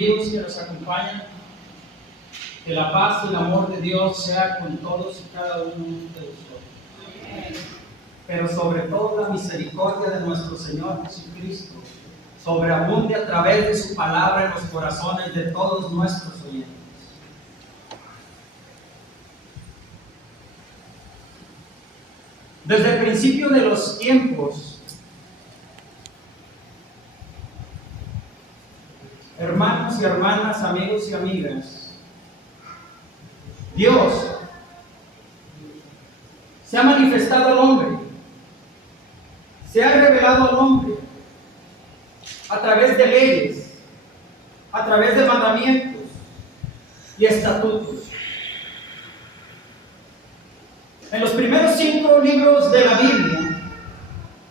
Amigos que nos acompañan, que la paz y el amor de Dios sea con todos y cada uno de vosotros. Pero sobre todo la misericordia de nuestro Señor Jesucristo sobreabunde a través de su palabra en los corazones de todos nuestros oyentes. Desde el principio de los tiempos, hermanos y hermanas, amigos y amigas, Dios se ha manifestado al hombre, se ha revelado al hombre a través de leyes, a través de mandamientos y estatutos. En los primeros 5 libros de la Biblia,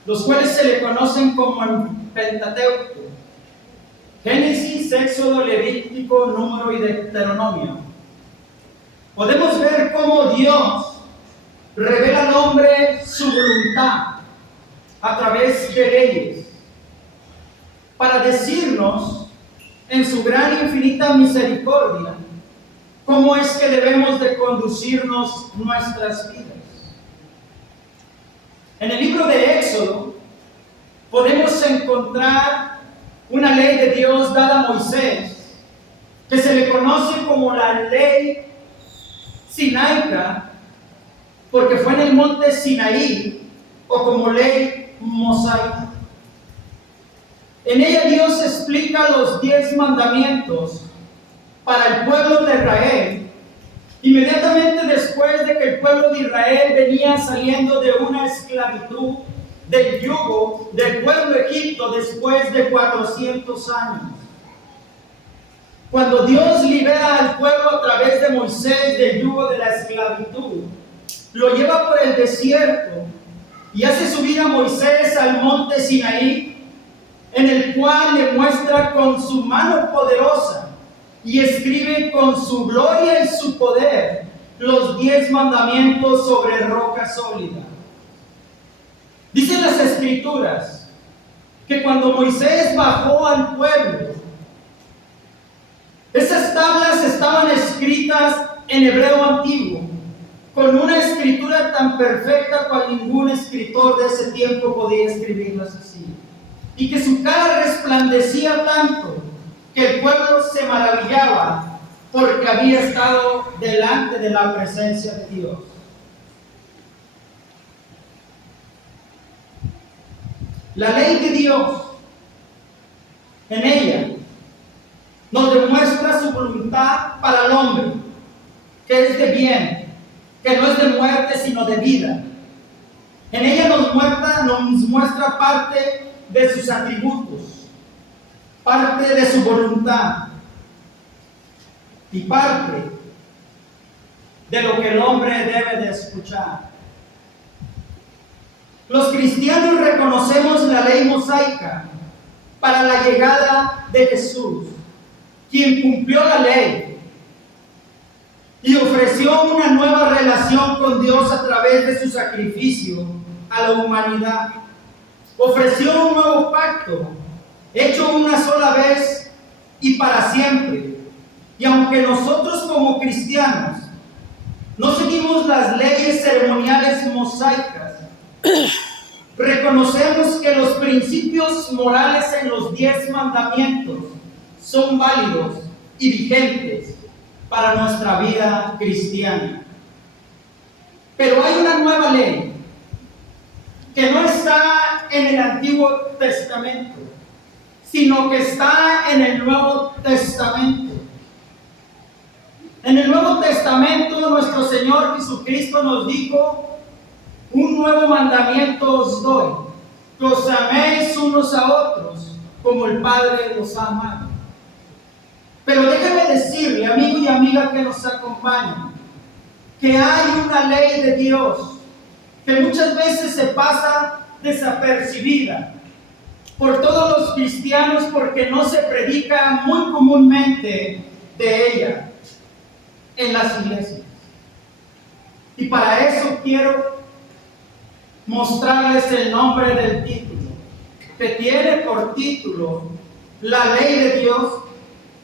los cuales se le conocen como el Pentateuco, Génesis, Éxodo, Levítico, Número y Deuteronomio, podemos ver cómo Dios revela al hombre su voluntad a través de leyes, para decirnos en su gran e infinita misericordia cómo es que debemos de conducirnos nuestras vidas. En el libro de Éxodo podemos encontrar una ley de Dios dada a Moisés, que se le conoce como la ley sinaica, porque fue en el monte Sinaí, o como ley mosaica. En ella Dios explica los 10 mandamientos para el pueblo de Israel, inmediatamente después de que el pueblo de Israel venía saliendo de una esclavitud, del yugo del pueblo de Egipto, después de 400 años. Cuando Dios libera al pueblo a través de Moisés del yugo de la esclavitud, lo lleva por el desierto y hace subir a Moisés al monte Sinaí, en el cual le muestra con su mano poderosa y escribe con su gloria y su poder los 10 mandamientos sobre roca sólida. Dicen las Escrituras que cuando Moisés bajó al pueblo, esas tablas estaban escritas en hebreo antiguo, con una escritura tan perfecta cual ningún escritor de ese tiempo podía escribirlas así, y que su cara resplandecía tanto que el pueblo se maravillaba porque había estado delante de la presencia de Dios. La ley de Dios, en ella, nos demuestra su voluntad para el hombre, que es de bien, que no es de muerte, sino de vida. En ella nos muestra parte de sus atributos, parte de su voluntad y parte de lo que el hombre debe de escuchar. Los cristianos reconocemos la ley mosaica para la llegada de Jesús, quien cumplió la ley y ofreció una nueva relación con Dios a través de su sacrificio a la humanidad. Ofreció un nuevo pacto, hecho una sola vez y para siempre. Y aunque nosotros como cristianos no seguimos las leyes ceremoniales mosaicas, reconocemos que los principios morales en los 10 mandamientos son válidos y vigentes para nuestra vida cristiana. Pero hay una nueva ley que no está en el Antiguo Testamento, sino que está en el Nuevo Testamento. En el Nuevo Testamento nuestro Señor Jesucristo nos dijo: un nuevo mandamiento os doy, que os améis unos a otros como el Padre os ha amado. Pero déjeme decirle, amigo y amiga que nos acompañan, que hay una ley de Dios que muchas veces se pasa desapercibida por todos los cristianos porque no se predica muy comúnmente de ella en las iglesias. Y para eso quiero mostrarles el nombre del título, que tiene por título la ley de Dios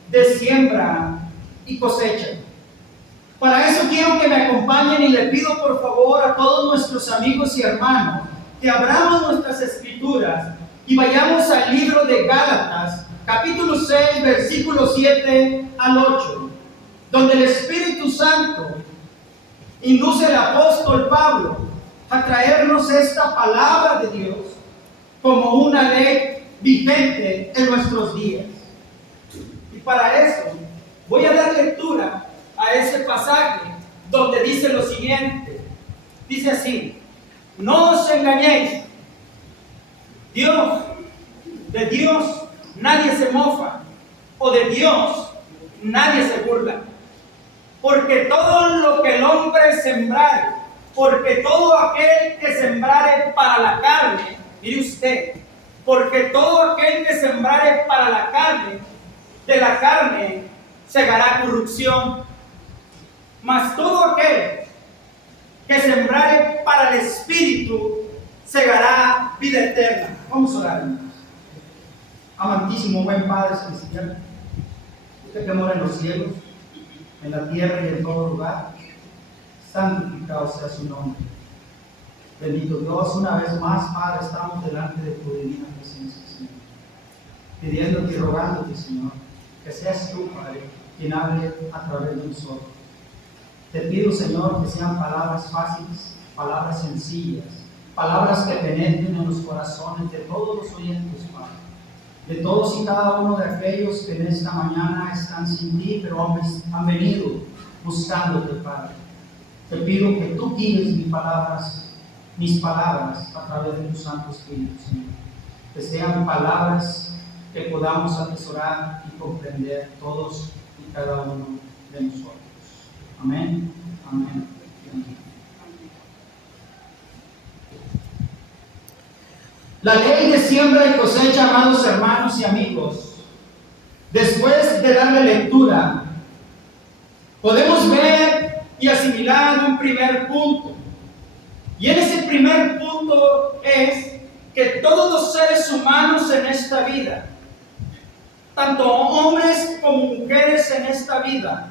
de siembra y cosecha. Para eso quiero que me acompañen y le pido por favor a todos nuestros amigos y hermanos que abramos nuestras escrituras y vayamos al libro de Gálatas, capítulo 6, versículo 7 al 8, donde el Espíritu Santo induce al apóstol Pablo a traernos esta palabra de Dios como una ley vigente en nuestros días. Y para eso voy a dar lectura a ese pasaje donde dice lo siguiente. Dice así: no os engañéis, de Dios nadie se mofa, o de Dios nadie se burla. Porque todo lo que el hombre sembrare, porque todo aquel que sembrare para la carne, mire usted, porque todo aquel que sembrare para la carne, de la carne segará corrupción. Mas todo aquel que sembrare para el Espíritu segará vida eterna. Vamos a orar, hermanos. Amantísimo, buen Padre celestial, usted que mora en los cielos, en la tierra y en todo lugar, santificado sea su nombre. Bendito Dios, una vez más, Padre, estamos delante de tu divina presencia, Señor, pidiéndote y rogándote, Señor, que seas tú, Padre, quien hable a través de nosotros. Te pido, Señor, que sean palabras fáciles, palabras sencillas, palabras que penetren en los corazones de todos los oyentes, Padre, de todos y cada uno de aquellos que en esta mañana están sin ti, pero han venido buscándote, Padre. Te pido que tú guíes mis palabras a través de tu Santo Espíritu, Señor. Que sean palabras que podamos atesorar y comprender todos y cada uno de nosotros. Amén, amén, amén. La ley de siembra y cosecha, amados hermanos y amigos, después de darle lectura, podemos ver y asimilar un primer punto. Y en ese primer punto es que todos los seres humanos en esta vida, tanto hombres como mujeres en esta vida,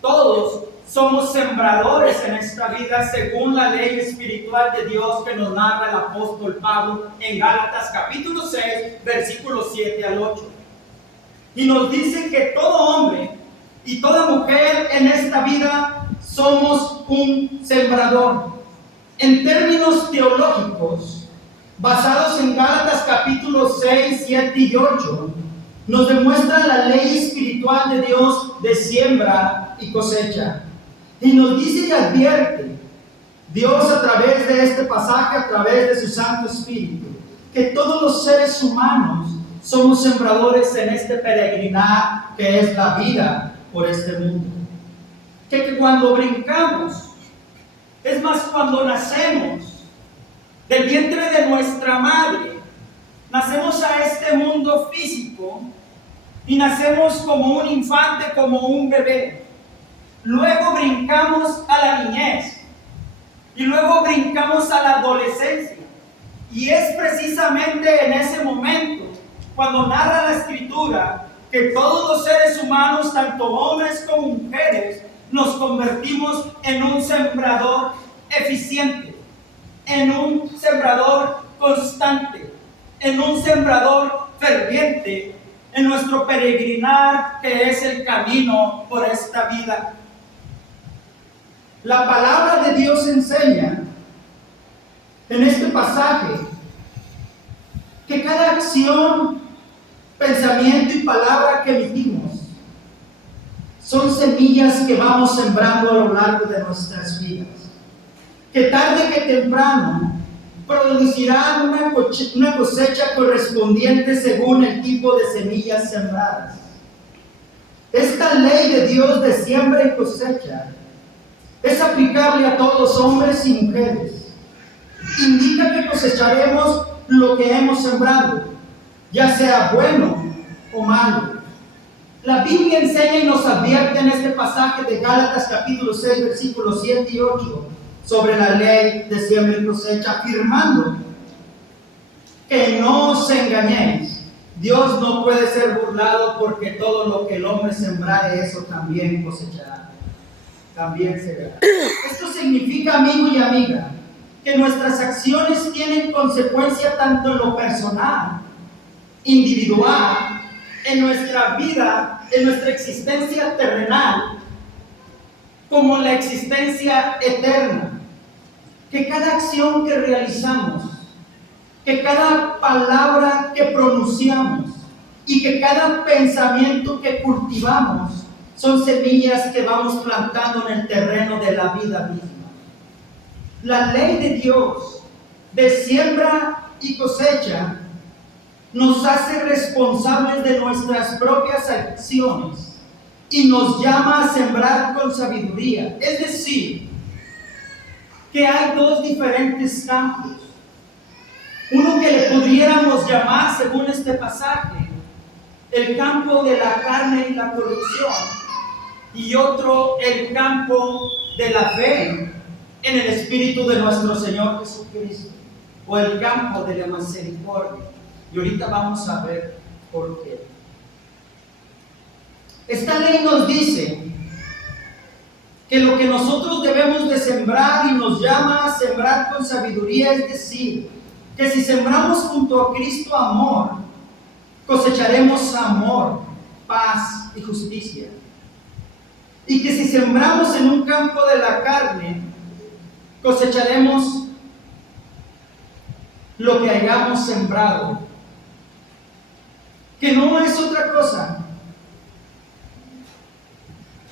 todos somos sembradores en esta vida según la ley espiritual de Dios que nos narra el apóstol Pablo en Gálatas capítulo 6, versículos 7 al 8. Y nos dice que todo hombre y toda mujer en esta vida somos un sembrador. En términos teológicos, basados en Gálatas capítulo 6, 7 y 8, nos demuestra la ley espiritual de Dios de siembra y cosecha. Y nos dice y advierte Dios a través de este pasaje, a través de su Santo Espíritu, que todos los seres humanos somos sembradores en este peregrinar que es la vida por este mundo. Que cuando brincamos, es más, cuando nacemos del vientre de nuestra madre, nacemos a este mundo físico y nacemos como un infante, como un bebé. Luego brincamos a la niñez y luego brincamos a la adolescencia. Y es precisamente en ese momento cuando narra la Escritura que todos los seres humanos, tanto hombres como mujeres, nos convertimos en un sembrador eficiente, en un sembrador constante, en un sembrador ferviente en nuestro peregrinar que es el camino por esta vida. La palabra de Dios enseña en este pasaje que cada acción, pensamiento y palabra que emitimos son semillas que vamos sembrando a lo largo de nuestras vidas, que tarde que temprano producirán una cosecha correspondiente según el tipo de semillas sembradas. Esta ley de Dios de siembra y cosecha es aplicable a todos los hombres y mujeres. Indica que cosecharemos lo que hemos sembrado, ya sea bueno o malo. La Biblia enseña y nos advierte en este pasaje de Gálatas capítulo 6, versículos 7 y 8 sobre la ley de siembra y cosecha, afirmando que no os engañéis, Dios no puede ser burlado, porque todo lo que el hombre sembrare, eso también cosechará. También será. Esto significa, amigo y amiga, que nuestras acciones tienen consecuencia tanto en lo personal, individual, en nuestra vida, en nuestra existencia terrenal, como en la existencia eterna. Que cada acción que realizamos, que cada palabra que pronunciamos y que cada pensamiento que cultivamos son semillas que vamos plantando en el terreno de la vida misma. La ley de Dios de siembra y cosecha nos hace responsables de nuestras propias acciones y nos llama a sembrar con sabiduría. Es decir, que hay dos diferentes campos. Uno que le pudiéramos llamar, según este pasaje, el campo de la carne y la corrupción, y otro, el campo de la fe en el Espíritu de nuestro Señor Jesucristo, o el campo de la misericordia. Y ahorita vamos a ver por qué. Esta ley nos dice que lo que nosotros debemos de sembrar, y nos llama a sembrar con sabiduría, es decir, que si sembramos junto a Cristo amor, cosecharemos amor, paz y justicia. Y que si sembramos en un campo de la carne, cosecharemos lo que hayamos sembrado, que no es otra cosa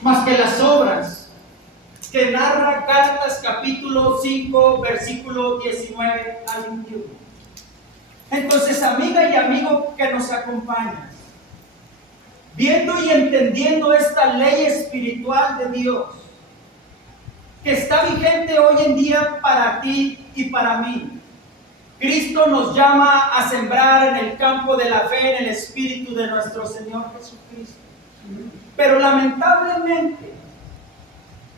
más que las obras que narra Gálatas capítulo 5, versículo 19 al 21. Entonces, amiga y amigo que nos acompaña, viendo y entendiendo esta ley espiritual de Dios, que está vigente hoy en día para ti y para mí, Cristo nos llama a sembrar en el campo de la fe, en el Espíritu de nuestro Señor Jesucristo. Pero lamentablemente,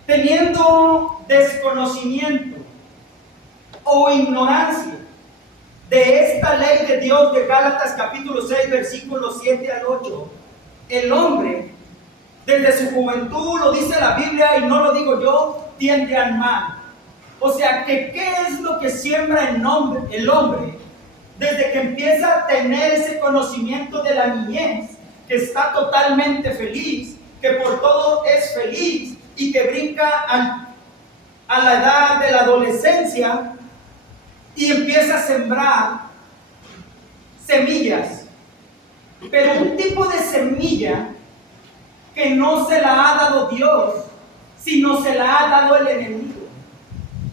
teniendo desconocimiento o ignorancia de esta ley de Dios de Gálatas capítulo 6, versículos 7 al 8, el hombre, desde su juventud, lo dice la Biblia y no lo digo yo, tiende al mal. O sea, que ¿qué es lo que siembra el hombre desde que empieza a tener ese conocimiento de la niñez, que está totalmente feliz, que por todo es feliz y que brinca a la edad de la adolescencia y empieza a sembrar semillas? Pero un tipo de semilla que no se la ha dado Dios, sino se la ha dado el enemigo.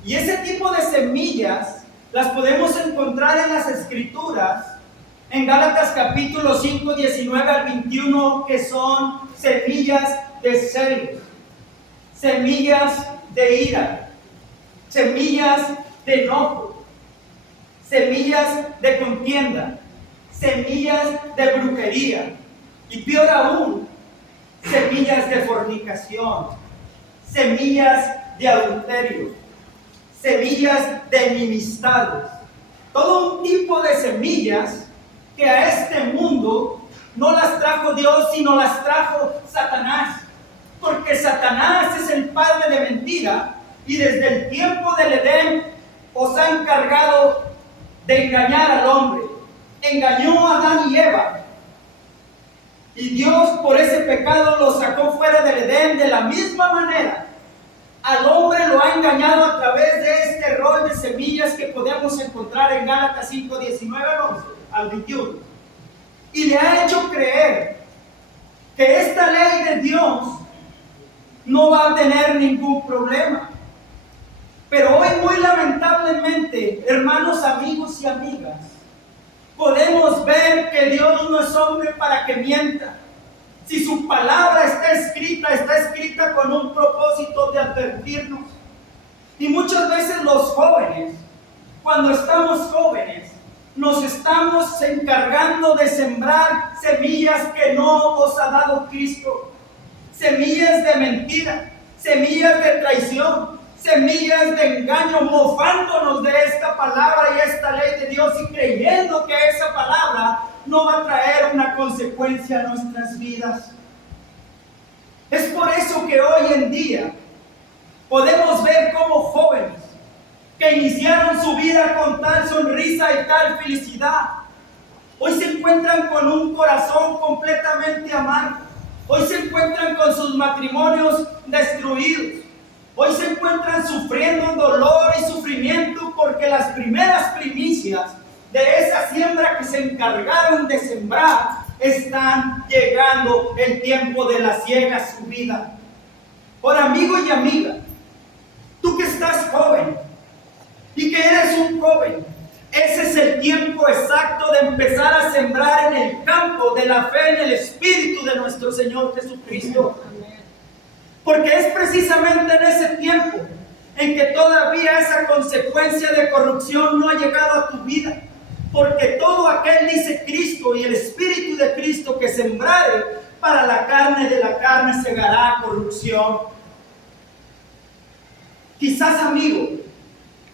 Y ese tipo de semillas las podemos encontrar en las Escrituras, en Gálatas capítulo 5, 19 al 21, que son semillas de celos, semillas de ira, semillas de enojo, semillas de contienda, semillas de brujería, y peor aún, semillas de fornicación, semillas de adulterio, semillas de enemistades. Todo un tipo de semillas que a este mundo no las trajo Dios, sino las trajo Satanás. Porque Satanás es el padre de mentira, y desde el tiempo del Edén os ha encargado de engañar al hombre. Engañó a Adán y Eva, y Dios por ese pecado los sacó fuera del Edén. De la misma manera, al hombre lo ha engañado a través de este rol de semillas que podemos encontrar en Gálatas 5, 19 al 21. Y le ha hecho creer que esta ley de Dios no va a tener ningún problema. Pero hoy, muy lamentablemente, hermanos, amigos y amigas, podemos ver que Dios no es hombre para que mienta. Si su palabra está escrita con un propósito de advertirnos. Y muchas veces los jóvenes, cuando estamos jóvenes, nos estamos encargando de sembrar semillas que no os ha dado Cristo. Semillas de mentira, semillas de traición, semillas de engaño, mofándonos de esta palabra y esta ley de Dios, y creyendo que esa palabra no va a traer una consecuencia a nuestras vidas. Es por eso que hoy en día podemos ver como jóvenes que iniciaron su vida con tal sonrisa y tal felicidad, hoy se encuentran con un corazón completamente amargo. Hoy se encuentran con sus matrimonios destruidos. Hoy se encuentran sufriendo dolor y sufrimiento porque las primeras primicias de esa siembra que se encargaron de sembrar están llegando el tiempo de la siega a su vida. Por amigo y amiga, tú que estás joven y que eres un joven, ese es el tiempo exacto de empezar a sembrar en el campo de la fe en el Espíritu de nuestro Señor Jesucristo. Porque es precisamente en ese tiempo en que todavía esa consecuencia de corrupción no ha llegado a tu vida. Porque todo aquel, dice Cristo, y el Espíritu de Cristo, que sembrare para la carne, de la carne segará corrupción. Quizás amigo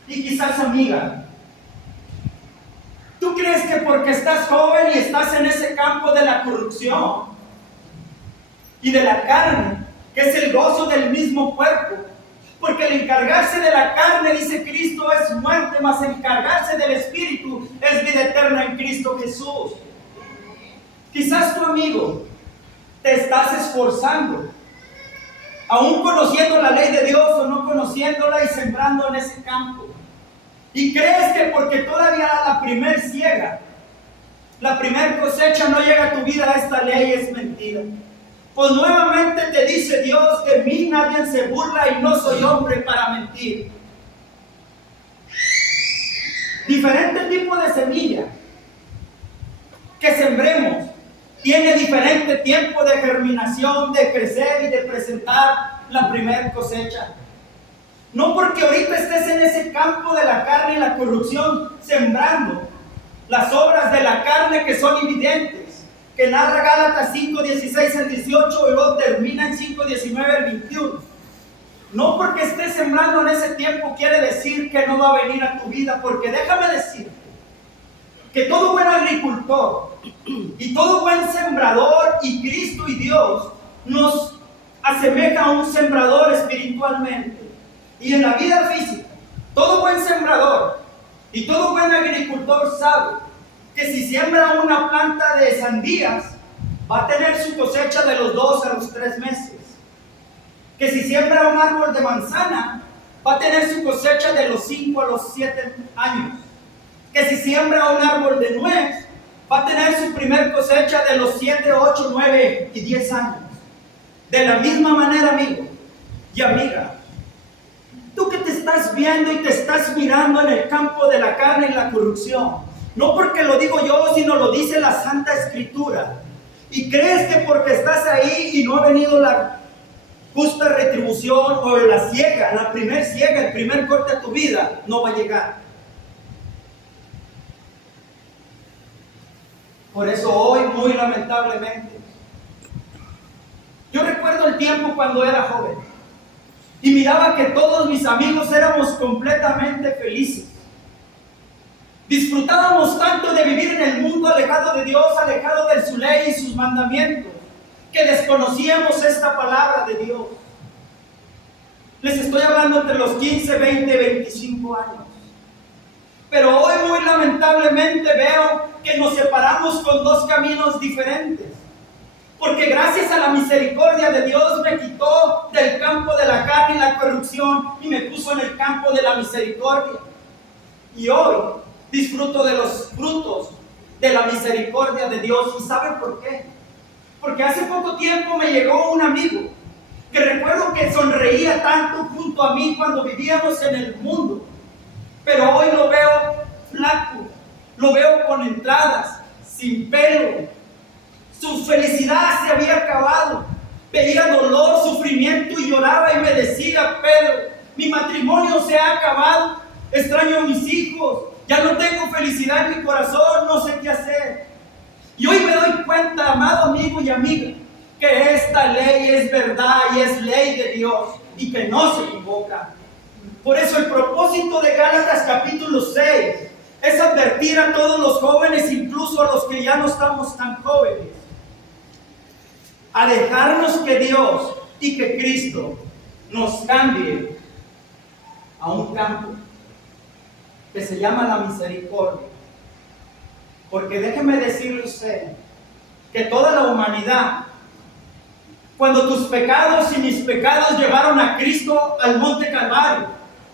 y quizás amiga, ¿tú crees que porque estás joven y estás en ese campo de la corrupción y de la carne, que es el gozo del mismo cuerpo? Porque el encargarse de la carne, dice Cristo, es muerte, mas el encargarse del Espíritu es vida eterna en Cristo Jesús. Quizás tu amigo te estás esforzando, aún conociendo la ley de Dios o no conociéndola, y sembrando en ese campo. Y crees que porque todavía la primer siega, la primer cosecha no llega a tu vida, esta ley es mentira. Pues nuevamente te dice Dios: de mí nadie se burla y no soy hombre para mentir. Diferente tipo de semilla que sembremos tiene diferente tiempo de germinación, de crecer y de presentar la primer cosecha. No porque ahorita estés en ese campo de la carne y la corrupción sembrando las obras de la carne que son evidentes, que narra Gálatas 5:16 al 18 y luego termina en 5:19 al 21. No porque estés sembrando en ese tiempo quiere decir que no va a venir a tu vida, porque déjame decirte que todo buen agricultor y todo buen sembrador, y Cristo y Dios nos asemeja a un sembrador espiritualmente. Y en la vida física, todo buen sembrador y todo buen agricultor sabe que si siembra una planta de sandías, va a tener su cosecha de los 2 a los 3 meses. Que si siembra un árbol de manzana, va a tener su cosecha de los 5 a los 7 años. Que si siembra un árbol de nuez, va a tener su primer cosecha de los 7, 8, 9 y 10 años. De la misma manera, amigo y amiga, tú que te estás viendo y te estás mirando en el campo de la carne y la corrupción, no porque lo digo yo, sino lo dice la Santa Escritura, y crees que porque estás ahí y no ha venido la justa retribución o la siega, la primer siega, el primer corte a tu vida, no va a llegar. Por eso hoy, muy lamentablemente, yo recuerdo el tiempo cuando era joven y miraba que todos mis amigos éramos completamente felices. Disfrutábamos tanto de vivir en el mundo alejado de Dios, alejado de su ley y sus mandamientos, que desconocíamos esta palabra de Dios. Les estoy hablando entre los 15, 20, 25 años. Pero hoy muy lamentablemente veo que nos separamos con 2 caminos diferentes. Porque gracias a la misericordia de Dios me quitó del campo de la carne y la corrupción y me puso en el campo de la misericordia. Y hoy disfruto de los frutos de la misericordia de Dios. ¿Y saben por qué? Porque hace poco tiempo me llegó un amigo que recuerdo que sonreía tanto junto a mí cuando vivíamos en el mundo. Pero hoy lo veo flaco, lo veo con entradas, sin pelo. Su felicidad se había acabado. Veía dolor, sufrimiento y lloraba y me decía: Pedro, mi matrimonio se ha acabado, extraño a mis hijos, ya no tengo felicidad en mi corazón, no sé qué hacer. Y hoy me doy cuenta, amado amigo y amiga, que esta ley es verdad y es ley de Dios y que no se equivoca. Por eso el propósito de Gálatas capítulo 6 es advertir a todos los jóvenes, incluso a los que ya no estamos tan jóvenes, a dejarnos que Dios y que Cristo nos cambie a un campo que se llama la misericordia. Porque déjeme decirle a usted que toda la humanidad, cuando tus pecados y mis pecados llevaron a Cristo al monte Calvario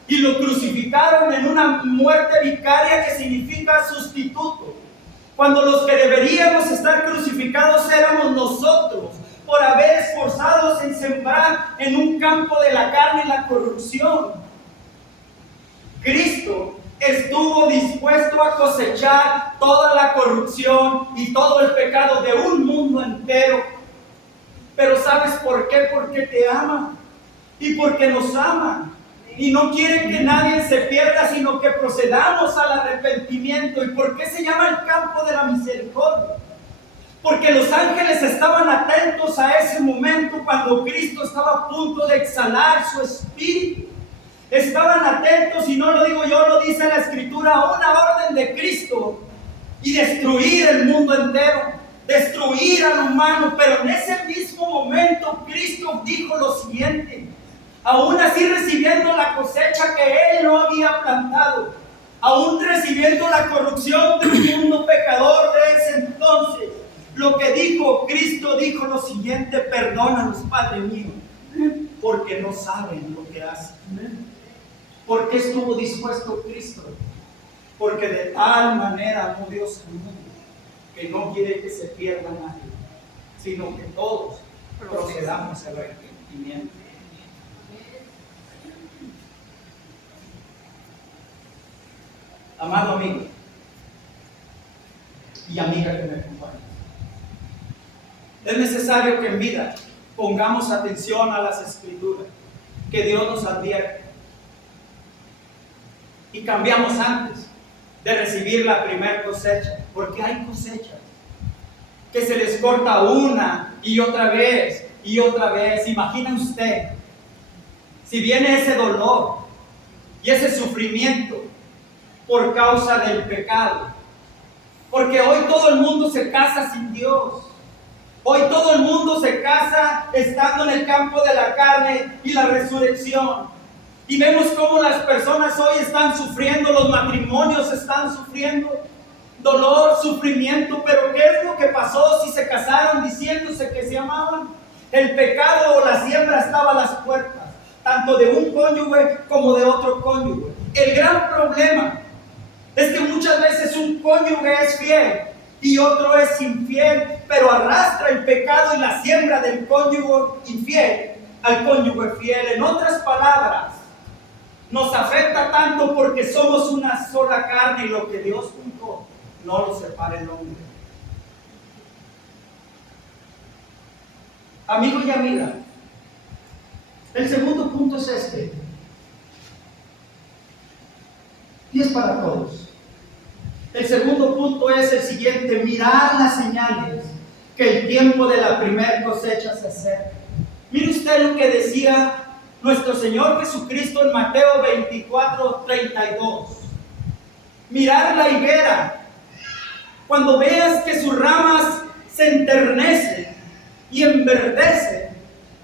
y lo crucificaron en una muerte vicaria que significa sustituto, cuando los que deberíamos estar crucificados éramos nosotros, por haber esforzados en sembrar en un campo de la carne la corrupción, Cristo estuvo dispuesto a cosechar toda la corrupción y todo el pecado de un mundo entero. Pero ¿sabes por qué? Porque te ama y porque nos ama. Y no quiere que nadie se pierda, sino que procedamos al arrepentimiento. ¿Y por qué se llama el campo de la misericordia? Porque los ángeles estaban atentos a ese momento cuando Cristo estaba a punto de exhalar su espíritu. Estaban atentos, y no lo digo yo, lo dice la Escritura, a una orden de Cristo y destruir el mundo entero, destruir al humano. Pero en ese mismo momento Cristo dijo lo siguiente: aún así recibiendo la cosecha que Él no había plantado, aún recibiendo la corrupción de un mundo pecador de ese entonces, lo que dijo Cristo, dijo lo siguiente: perdónanos, Padre mío, porque no saben lo que hacen. ¿Por qué estuvo dispuesto Cristo? Porque de tal manera amó Dios al mundo, que no quiere que se pierda nadie, sino que todos procedamos al arrepentimiento. Amado amigo y amiga que me acompaña, es necesario que en vida pongamos atención a las Escrituras, que Dios nos advierte, y cambiamos antes de recibir la primera cosecha, porque hay cosechas que se les corta una y otra vez y otra vez. Imagina usted, si viene ese dolor y ese sufrimiento por causa del pecado, porque hoy todo el mundo se casa sin Dios. Hoy todo el mundo se casa estando en el campo de la carne y la resurrección. Y vemos cómo las personas hoy están sufriendo, los matrimonios están sufriendo dolor, sufrimiento. Pero ¿qué es lo que pasó si se casaron diciéndose que se amaban? El pecado o la siembra estaba a las puertas, tanto de un cónyuge como de otro cónyuge. El gran problema es que muchas veces un cónyuge es fiel y otro es infiel, pero arrastra el pecado y la siembra del cónyuge infiel al cónyuge fiel. En otras palabras, nos afecta tanto porque somos una sola carne, y lo que Dios juntó no lo separa el hombre. Amigo y amiga, el segundo punto es este, y es para todos. El segundo punto es el siguiente: mirar las señales que el tiempo de la primera cosecha se acerca. Mire usted lo que decía nuestro Señor Jesucristo en Mateo 24:32. Mirar la higuera. Cuando veas que sus ramas se enternecen y enverdecen,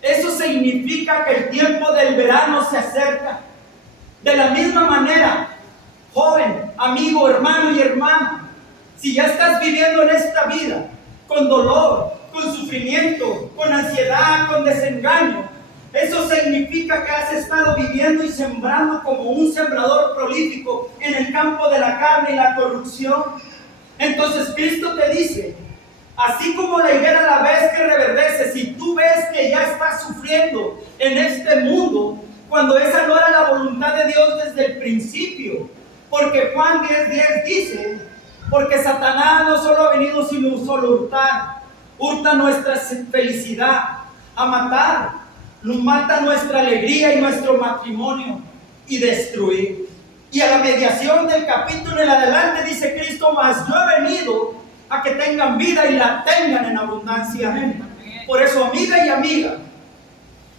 eso significa que el tiempo del verano se acerca. De la misma manera, joven, amigo, hermano y hermana, si ya estás viviendo en esta vida con dolor, con sufrimiento, con ansiedad, con desengaño, eso significa que has estado viviendo y sembrando como un sembrador prolífico en el campo de la carne y la corrupción. Entonces Cristo te dice, así como la higuera la ves que reverdece, si tú ves que ya estás sufriendo en este mundo, cuando esa no era la voluntad de Dios desde el principio. Porque Juan 10:10 dice, porque Satanás no solo ha venido sino solo hurta nuestra felicidad, a matar, mata nuestra alegría y nuestro matrimonio y destruir. Y a la mediación del capítulo en adelante dice Cristo, mas yo he venido a que tengan vida y la tengan en abundancia. Por eso, amiga y amiga,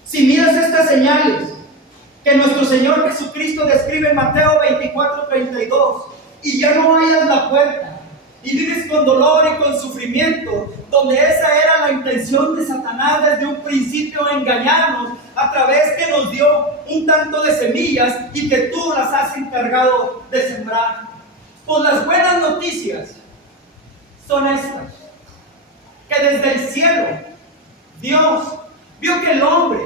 si miras estas señales que nuestro Señor Jesucristo describe en Mateo 24:32, y ya no hallas la puerta, y vives con dolor y con sufrimiento, donde esa era la intención de Satanás desde un principio, engañarnos a través que nos dio un tanto de semillas y que tú las has encargado de sembrar. Pues las buenas noticias son estas, que desde el cielo Dios vio que el hombre,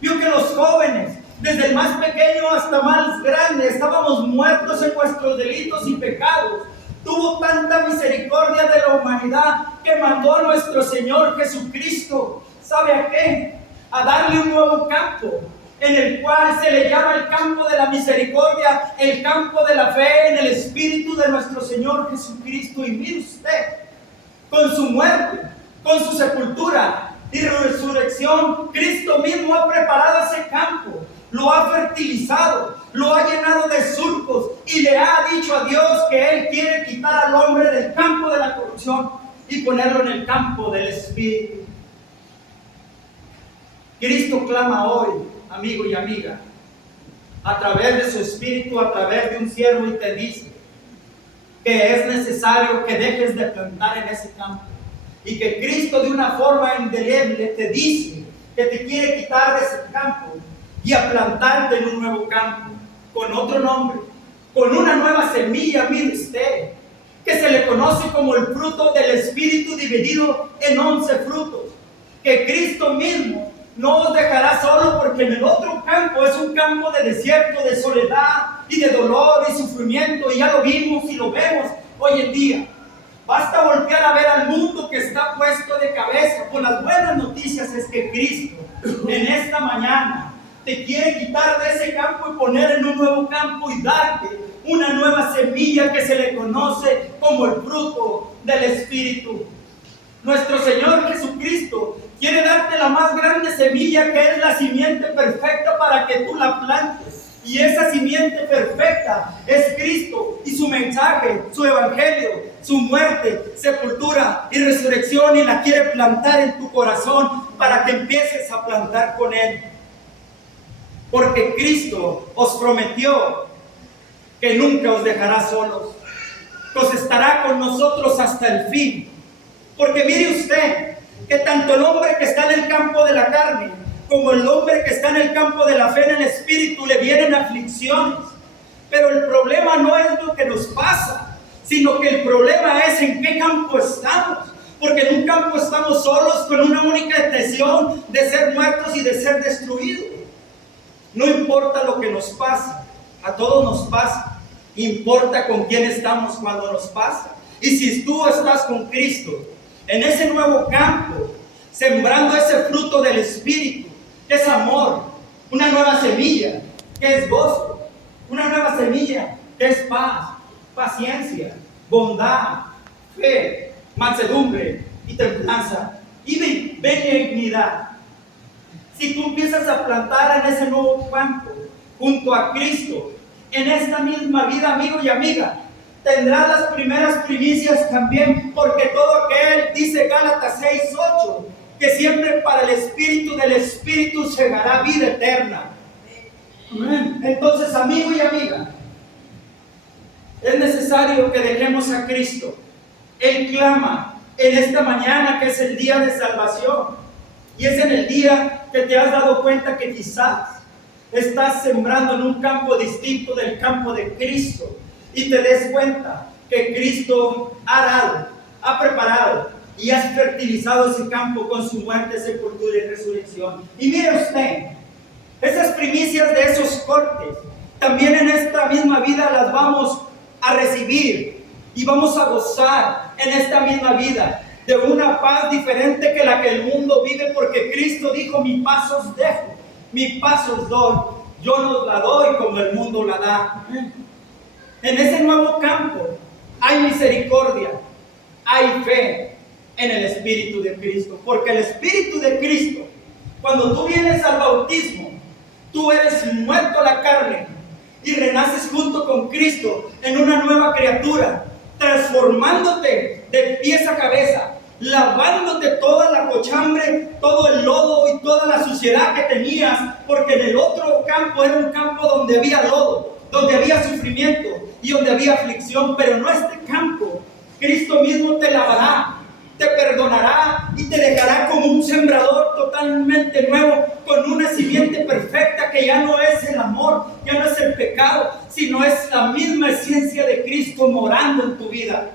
vio que los jóvenes, desde el más pequeño hasta más grande, estábamos muertos en nuestros delitos y pecados. Tuvo tanta misericordia de la humanidad que mandó a nuestro Señor Jesucristo, ¿sabe a qué? A darle un nuevo campo, en el cual se le llama el campo de la misericordia, el campo de la fe en el Espíritu de nuestro Señor Jesucristo. Y mire usted, con su muerte, con su sepultura y resurrección, Cristo mismo ha preparado ese campo, lo ha fertilizado, lo ha llenado de surcos y le ha dicho a Dios que Él quiere quitar al hombre del campo de la corrupción y ponerlo en el campo del Espíritu. Cristo clama hoy, amigo y amiga, a través de su Espíritu, a través de un siervo, y te dice que es necesario que dejes de plantar en ese campo, y que Cristo de una forma indeleble te dice que te quiere quitar de ese campo y a plantarte en un nuevo campo, con otro nombre, con una nueva semilla, mire usted, que se le conoce como el fruto del Espíritu dividido en 11 frutos, que Cristo mismo no os dejará solo, porque en el otro campo es un campo de desierto, de soledad y de dolor y sufrimiento, y ya lo vimos y lo vemos hoy en día. Basta voltear a ver al mundo que está puesto de cabeza. Pues las buenas noticias es que Cristo en esta mañana te quiere quitar de ese campo y poner en un nuevo campo y darte una nueva semilla que se le conoce como el fruto del Espíritu. Nuestro Señor Jesucristo quiere darte la más grande semilla, que es la simiente perfecta para que tú la plantes. Y esa simiente perfecta es Cristo y su mensaje, su evangelio, su muerte, sepultura y resurrección, y la quiere plantar en tu corazón para que empieces a plantar con Él. Porque Cristo os prometió que nunca os dejará solos, que os estará con nosotros hasta el fin. Porque mire usted que tanto el hombre que está en el campo de la carne como el hombre que está en el campo de la fe en el Espíritu le vienen aflicciones. Pero el problema no es lo que nos pasa, sino que el problema es en qué campo estamos. Porque en un campo estamos solos con una única intención de ser muertos y de ser destruidos. No importa lo que nos pasa, a todos nos pasa. Importa con quién estamos cuando nos pasa. Y si tú estás con Cristo en ese nuevo campo, sembrando ese fruto del Espíritu, que es amor, una nueva semilla, que es gozo, una nueva semilla, que es paz, paciencia, bondad, fe, mansedumbre y templanza y benignidad. Si tú empiezas a plantar en ese nuevo campo, junto a Cristo, en esta misma vida, amigo y amiga, tendrás las primeras primicias también, porque todo aquel, dice Gálatas 6:8, que siempre para el espíritu del Espíritu llegará vida eterna. Amén. Entonces, amigo y amiga, es necesario que dejemos a Cristo. Él clama en esta mañana, que es el día de salvación, y es en el día que te has dado cuenta que quizás estás sembrando en un campo distinto del campo de Cristo, y te des cuenta que Cristo ha dado, ha preparado y has fertilizado ese campo con su muerte, sepultura y resurrección. Y mire usted, esas primicias de esos cortes, también en esta misma vida las vamos a recibir y vamos a gozar en esta misma vida de una paz diferente que la que el mundo vive, porque Cristo dijo: mi paz os dejo, mi paz os doy, yo no os la doy como el mundo la da. En ese nuevo campo hay misericordia, hay fe en el Espíritu de Cristo, porque el Espíritu de Cristo, cuando tú vienes al bautismo, tú eres muerto a la carne y renaces junto con Cristo en una nueva criatura, transformándote de pies a cabeza, lavándote toda la cochambre, todo el lodo y toda la suciedad que tenías, porque en el otro campo era un campo donde había lodo, donde había sufrimiento, y donde había aflicción, pero no este campo. Cristo mismo te lavará, te perdonará y te dejará como un sembrador totalmente nuevo, con una simiente perfecta que ya no es el amor, ya no es el pecado, sino es la misma esencia de Cristo morando en tu vida.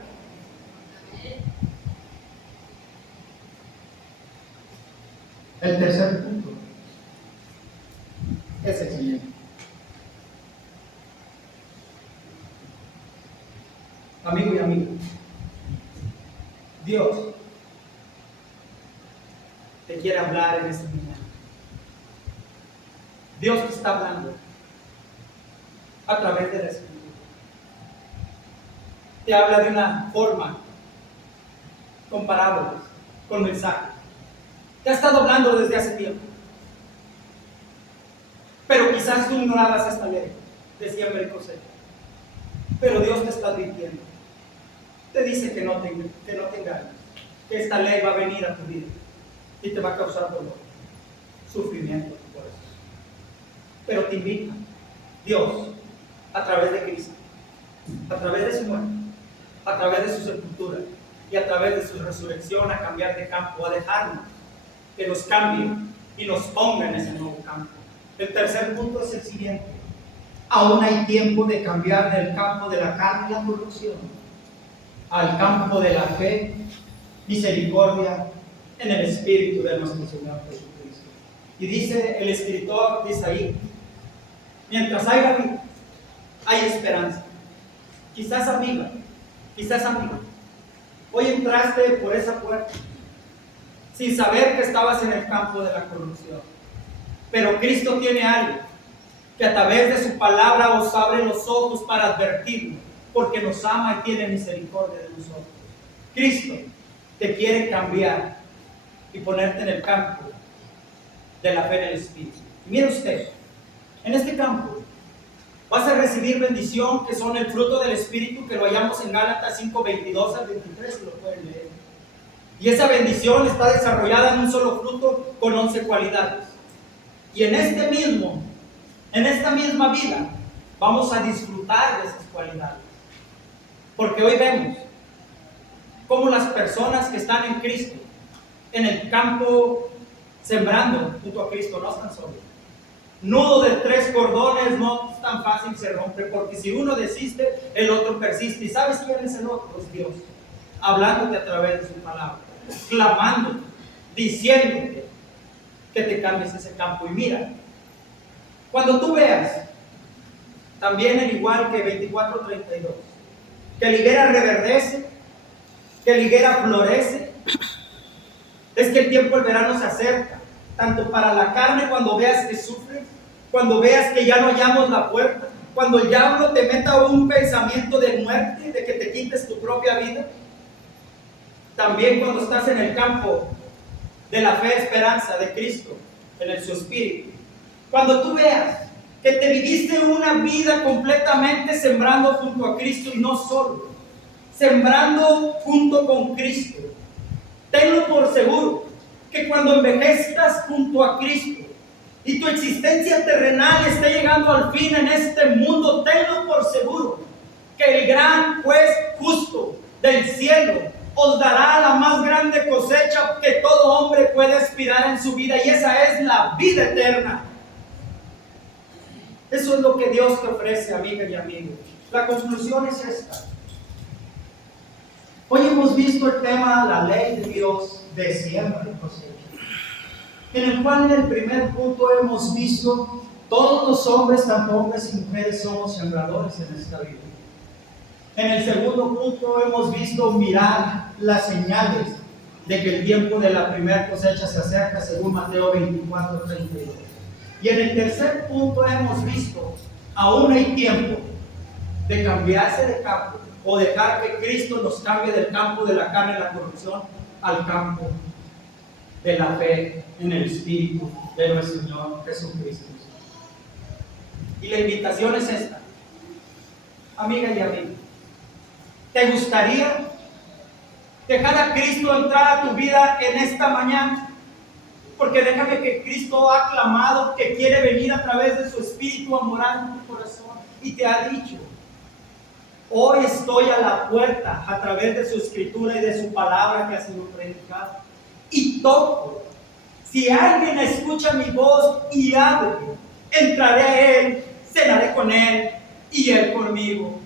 El tercer punto es el siguiente. Amigo y amiga, Dios te quiere hablar en esta mañana. Dios te está hablando a través de la Escritura. Te habla de una forma, con parábolas, con mensajes. Te ha estado hablando desde hace tiempo. Pero quizás tú ignorabas esta ley, decía Mericosé. Pero Dios te está advirtiendo. Te dice que no te engañes, que esta ley va a venir a tu vida y te va a causar dolor, sufrimiento por eso. Pero te invita Dios, a través de Cristo, a través de su muerte, a través de su sepultura y a través de su resurrección, a cambiar de campo, a dejarnos que nos cambie y nos ponga en ese nuevo campo. El tercer punto es el siguiente: aún hay tiempo de cambiar del campo de la carne y la corrupción al campo de la fe, misericordia en el Espíritu de nuestro Señor Jesucristo. Y dice el escritor de Isaías: mientras haya vida, hay esperanza. Quizás amiga, quizás amigo, hoy entraste por esa puerta sin saber que estabas en el campo de la corrupción. Pero Cristo tiene algo que a través de su palabra os abre los ojos para advertirnos, porque nos ama y tiene misericordia de nosotros. Cristo te quiere cambiar y ponerte en el campo de la fe en el Espíritu. Y mire usted, en este campo vas a recibir bendición, que son el fruto del Espíritu, que lo hallamos en Gálatas 5:22 al 23, si lo pueden leer. Y esa bendición está desarrollada en un solo fruto con 11 cualidades. Y en esta misma vida, vamos a disfrutar de esas cualidades. Porque hoy vemos cómo las personas que están en Cristo, en el campo sembrando junto a Cristo, no están solos. Nudo de 3 cordones no es tan fácil, se rompe, porque si uno desiste, el otro persiste. ¿Y sabes quién es el otro? Es Dios, hablándote a través de su palabra, clamándote, diciéndote que te cambies ese campo. Y mira, cuando tú veas, también el igual que 24:32, que la higuera reverdece, que la higuera florece, es que el tiempo del verano se acerca, tanto para la carne, cuando veas que sufres, cuando veas que ya no hallamos la puerta, cuando el diablo te meta un pensamiento de muerte, de que te quites tu propia vida. También cuando estás en el campo de la fe, esperanza de Cristo, en su Espíritu. Cuando tú veas que te viviste una vida completamente sembrando junto a Cristo y no solo, sembrando junto con Cristo. Tenlo por seguro que cuando envejezcas junto a Cristo y tu existencia terrenal esté llegando al fin en este mundo, tenlo por seguro que el gran juez justo del cielo os dará la más grande cosecha que todo hombre puede aspirar en su vida, y esa es la vida eterna. Eso es lo que Dios te ofrece, amiga y amigo. La conclusión es esta. Hoy hemos visto el tema, la ley de Dios de siembra y cosecha, en el cual en el primer punto hemos visto todos los hombres, tanto hombres y mujeres, somos sembradores en esta vida. En el segundo punto hemos visto mirar las señales de que el tiempo de la primera cosecha se acerca, según Mateo 24:32. Y en el tercer punto hemos visto, aún hay tiempo de cambiarse de campo, o dejar que Cristo nos cambie del campo de la carne y la corrupción al campo de la fe en el Espíritu de nuestro Señor Jesucristo. Y la invitación es esta, amiga y amigo. ¿Te gustaría dejar a Cristo entrar a tu vida en esta mañana? Porque déjame que Cristo ha clamado que quiere venir a través de su Espíritu a morar en tu corazón, y te ha dicho Hoy estoy a la puerta a través de su escritura y de su palabra que ha sido predicada. Y toco. Si alguien escucha mi voz y abre, entraré a él, cenaré con él y él conmigo.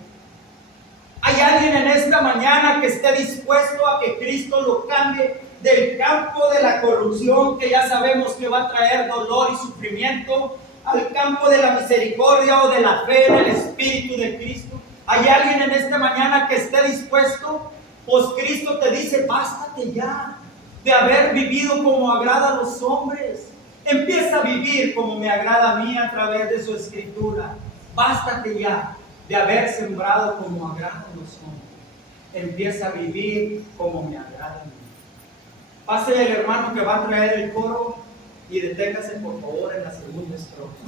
¿Hay alguien en esta mañana que esté dispuesto a que Cristo lo cambie del campo de la corrupción, que ya sabemos que va a traer dolor y sufrimiento, al campo de la misericordia o de la fe en el Espíritu de Cristo? ¿Hay alguien en esta mañana que esté dispuesto? Pues Cristo te dice, bástate ya de haber vivido como agrada a los hombres. Empieza a vivir como me agrada a mí a través de su escritura. Bástate ya de haber sembrado como agrada a los hombres. Empieza a vivir como me agrada a mí. Pase el hermano que va a traer el coro y deténgase por favor en la segunda estrofa.